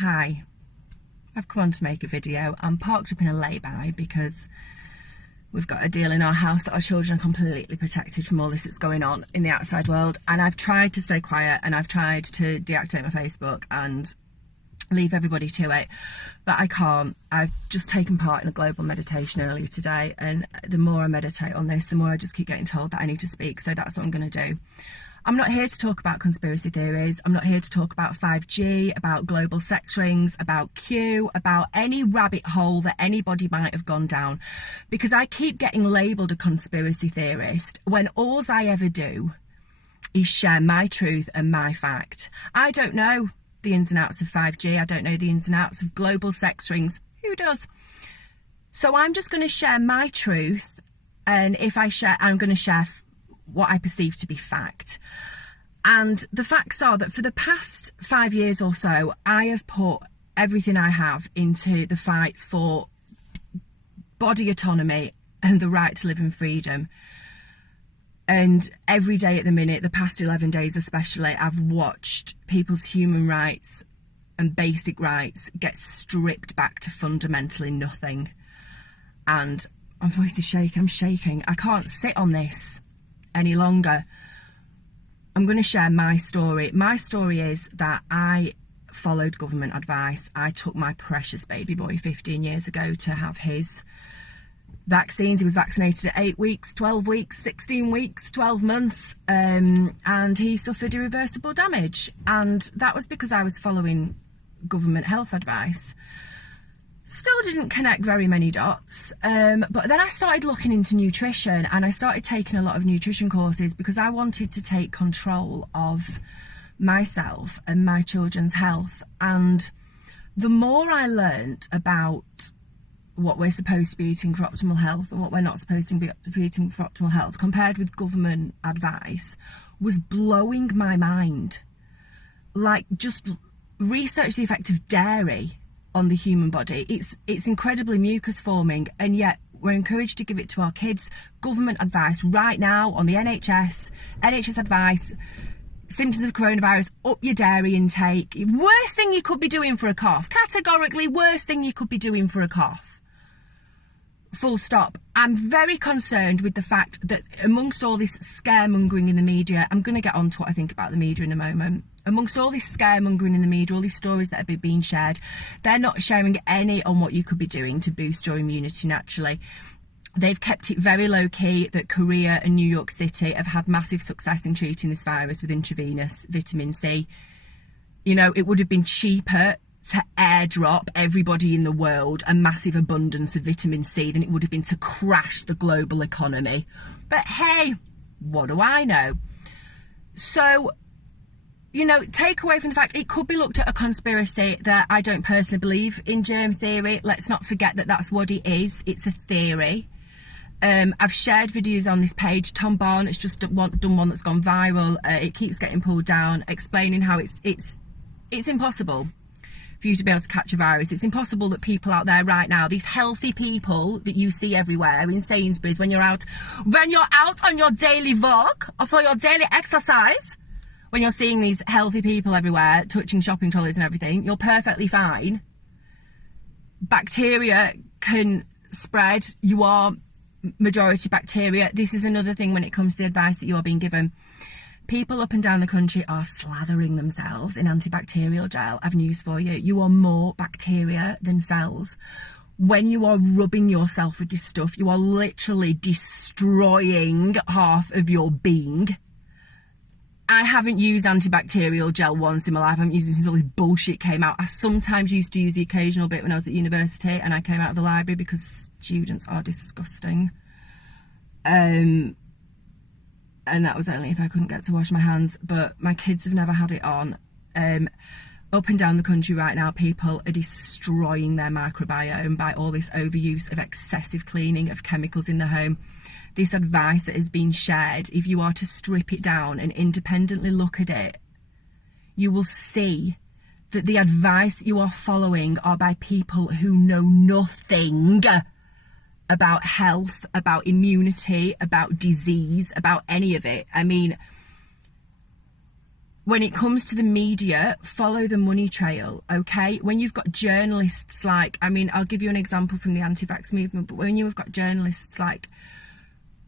Hi, I've come on to make a video. I'm parked up in a lay-by because we've got a deal in our house that our children are completely protected from all this that's going on in the outside world, and I've tried to stay quiet and I've tried to deactivate my Facebook and leave everybody to it, but I can't. I've just taken part in a global meditation earlier today, and the more I meditate on this, the more I just keep getting told that I need to speak, so that's what I'm going to do. I'm not here to talk about conspiracy theories. I'm not here to talk about 5G, about global sex rings, about Q, about any rabbit hole that anybody might have gone down, because I keep getting labelled a conspiracy theorist when all I ever do is share my truth and my fact. I don't know the ins and outs of 5G. I don't know the ins and outs of global sex rings. Who does? So I'm just going to share my truth, and if I share, I'm going to share what I perceive to be fact. And the facts are that for the past 5 years or so, I have put everything I have into the fight for body autonomy and the right to live in freedom. And every day at the minute, the past 11 days especially, I've watched people's human rights and basic rights get stripped back to fundamentally nothing. And my voice is shaking. I'm shaking. I can't sit on this any longer. I'm going to share my story. My story is that I followed government advice. I took my precious baby boy 15 years ago to have his vaccines. He was vaccinated at 8 weeks, 12 weeks, 16 weeks, 12 months, and he suffered irreversible damage. And that was because I was following government health advice. Still didn't connect very many dots, but then I started looking into nutrition, and I started taking a lot of nutrition courses because I wanted to take control of myself and my children's health. And the more I learnt about what we're supposed to be eating for optimal health and what we're not supposed to be eating for optimal health compared with government advice was blowing my mind. Like, just research the effect of dairy on the human body. It's incredibly mucus forming, and yet we're encouraged to give it to our kids. Government advice right now on the NHS advice, symptoms of coronavirus, up your dairy intake. Worst thing you could be doing for a cough. Categorically worst thing you could be doing for a cough. Full stop. I'm very concerned with the fact that amongst all this scaremongering in the media, I'm going to get on to what I think about the media in a moment. Amongst all this scaremongering in the media, all these stories that have been shared, they're not sharing any on what you could be doing to boost your immunity naturally. They've kept it very low key that Korea and New York City have had massive success in treating this virus with intravenous vitamin C. You know, it would have been cheaper to airdrop everybody in the world a massive abundance of vitamin C than it would have been to crash the global economy. But hey, what do I know? So, you know, take away from the fact it could be looked at a conspiracy that I don't personally believe in germ theory. Let's not forget that that's what it is. It's a theory. I've shared videos on this page. Tom Barnett's just done one that's gone viral. It keeps getting pulled down, explaining how it's impossible for you to be able to catch a virus. It's impossible that people out there right now, these healthy people that you see everywhere in Sainsbury's, when you're out on your daily walk or for your daily exercise, when you're seeing these healthy people everywhere touching shopping trolleys and everything, you're perfectly fine. Bacteria can spread. You are majority bacteria. This is another thing when it comes to the advice that you are being given. People up and down the country are slathering themselves in antibacterial gel. I've news for you. You are more bacteria than cells. When you are rubbing yourself with this stuff, you are literally destroying half of your being. I haven't used antibacterial gel once in my life. I haven't used it since all this bullshit came out. I sometimes used to use the occasional bit when I was at university and I came out of the library because students are disgusting. And that was only if I couldn't get to wash my hands. But my kids have never had it on. Up and down the country right now, people are destroying their microbiome by all this overuse of excessive cleaning of chemicals in the home. This advice that has been shared, if you are to strip it down and independently look at it, you will see that the advice you are following are by people who know nothing about health, about immunity, about disease, about any of it. I mean, when it comes to the media, follow the money trail, okay? When you've got journalists like, I mean, I'll give you an example from the anti-vax movement, but when you've got journalists like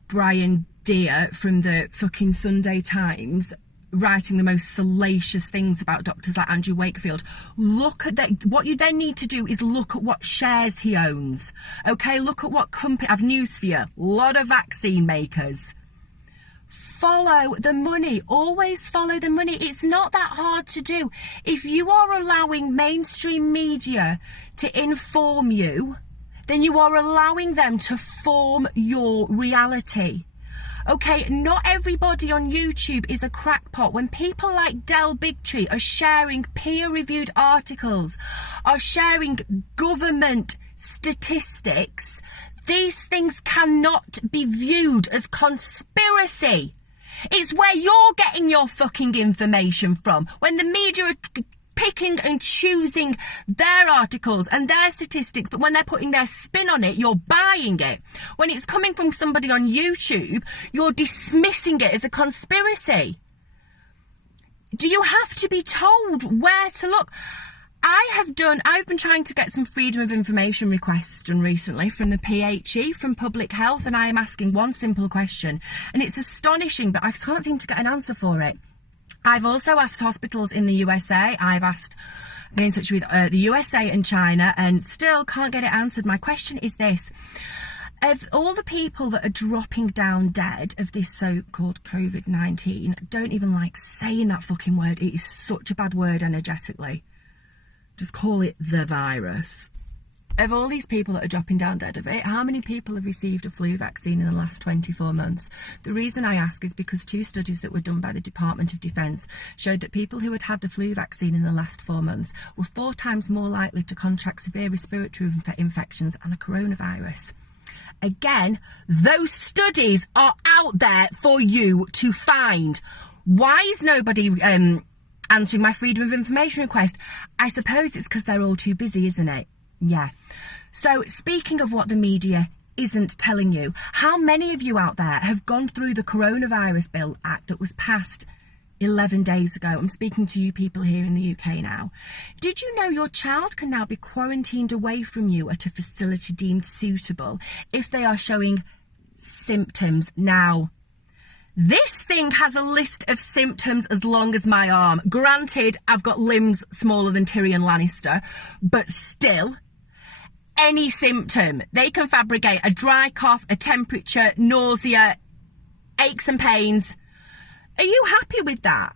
Brian Deere from the fucking Sunday Times writing the most salacious things about doctors like Andrew Wakefield, look at that. What you then need to do is look at what shares he owns, okay? Look at what company. I've news for you, a lot of vaccine makers. Follow the money. Always follow the money. It's not that hard to do. If you are allowing mainstream media to inform you, then you are allowing them to form your reality. Okay, not everybody on YouTube is a crackpot. When people like Del Bigtree are sharing peer-reviewed articles, are sharing government statistics, these things cannot be viewed as conspiracy. It's where you're getting your fucking information from. When the media are picking and choosing their articles and their statistics, but when they're putting their spin on it, you're buying it. When it's coming from somebody on YouTube, you're dismissing it as a conspiracy. Do you have to be told where to look? I've been trying to get some freedom of information requests done recently from the PHE, from Public Health, and I am asking one simple question, and it's astonishing, but I can't seem to get an answer for it. I've also asked hospitals in the USA, I've been in touch with the USA and China, and still can't get it answered. My question is this: of all the people that are dropping down dead of this so-called COVID-19, don't even like saying that fucking word, it is such a bad word energetically. Just call it the virus. Of all these people that are dropping down dead of it, how many people have received a flu vaccine in the last 24 months? The reason I ask is because 2 studies that were done by the Department of Defence showed that people who had had the flu vaccine in the last 4 months were 4 times more likely to contract severe respiratory infections and a coronavirus. Again, those studies are out there for you to find. Why is nobody answering my freedom of information request? I suppose it's because they're all too busy, isn't it? Yeah. So speaking of what the media isn't telling you, how many of you out there have gone through the Coronavirus Bill Act that was passed 11 days ago? I'm speaking to you people here in the UK now. Did you know your child can now be quarantined away from you at a facility deemed suitable if they are showing symptoms? Now, this thing has a list of symptoms as long as my arm. Granted, I've got limbs smaller than Tyrion Lannister, but still, any symptom. They can fabricate a dry cough, a temperature, nausea, aches and pains. Are you happy with that?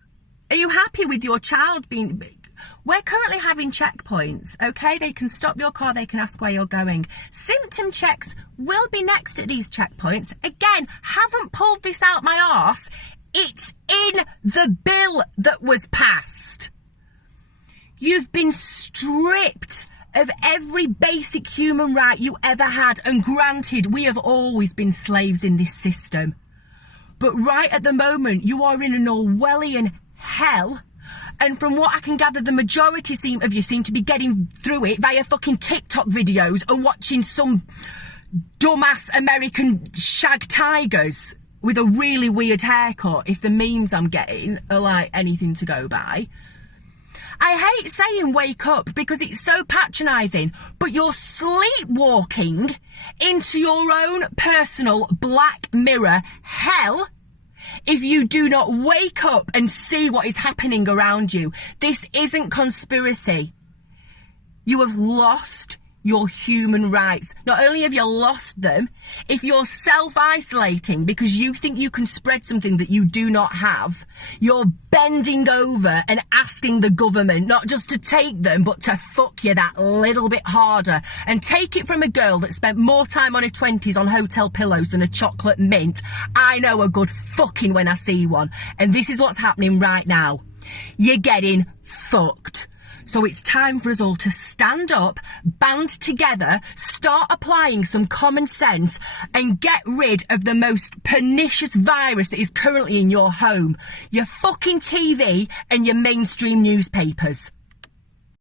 Are you happy with your child being... We're currently having checkpoints, okay? They can stop your car, they can ask where you're going. Symptom checks will be next at these checkpoints. Again, haven't pulled this out my arse. It's in the bill that was passed. You've been stripped of every basic human right you ever had. And granted, we have always been slaves in this system. But right at the moment, you are in an Orwellian hell. And from what I can gather, the majority of you seem to be getting through it via fucking TikTok videos and watching some dumbass American shag tigers with a really weird haircut, if the memes I'm getting are like anything to go by. I hate saying wake up because it's so patronising, but you're sleepwalking into your own personal Black Mirror hell if you do not wake up and see what is happening around you. This isn't conspiracy. You have lost your human rights. Not only have you lost them, if you're self-isolating because you think you can spread something that you do not have, you're bending over and asking the government not just to take them, but to fuck you that little bit harder. And take it from a girl that spent more time on her 20s on hotel pillows than a chocolate mint. I know a good fucking when I see one. And this is what's happening right now. You're getting fucked. So it's time for us all to stand up, band together, start applying some common sense and get rid of the most pernicious virus that is currently in your home. Your fucking TV and your mainstream newspapers.